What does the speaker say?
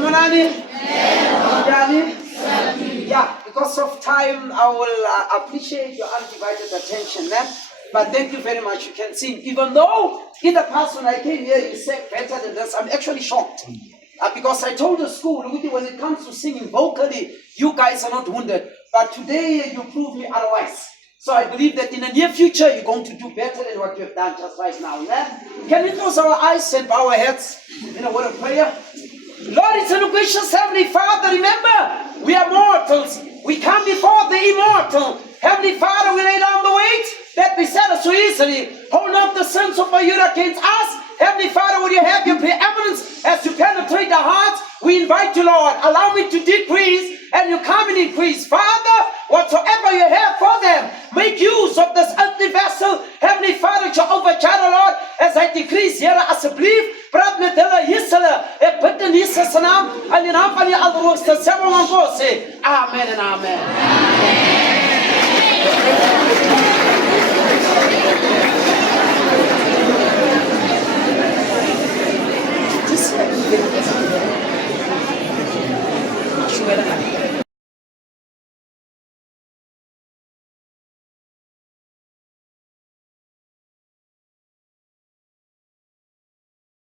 Samanani? Yeah, because of time, I will appreciate your undivided attention. But thank you very much. You can sing. Even though in the past when I came here, you sang better than this, I'm actually shocked. Because I told the school, when it comes to singing vocally, you guys are not wounded. But today, you prove me otherwise. So I believe that in the near future, you're going to do better than what you have done just right now. Can we close our eyes and bow our heads in a word of prayer? Lord, it's an gracious Heavenly Father. Remember, we are mortals. We come before the immortal. Heavenly Father, we lay down the weight that beset us so easily. Hold not the sins of our youth against us. Heavenly Father, would you have your preeminence as you penetrate the hearts? We invite you, Lord. Allow me to decrease and you come and increase. Father, whatsoever you have for them, make use of this earthly vessel. Heavenly Father, Jehovah Jireh, Lord, as I decrease here alsjeblieft. Praat met hulle, hys hulle. Ek bid in Jesus se naam, in die naam van die Allerhoogste. Sê ons God sê, amen en amen. Amen.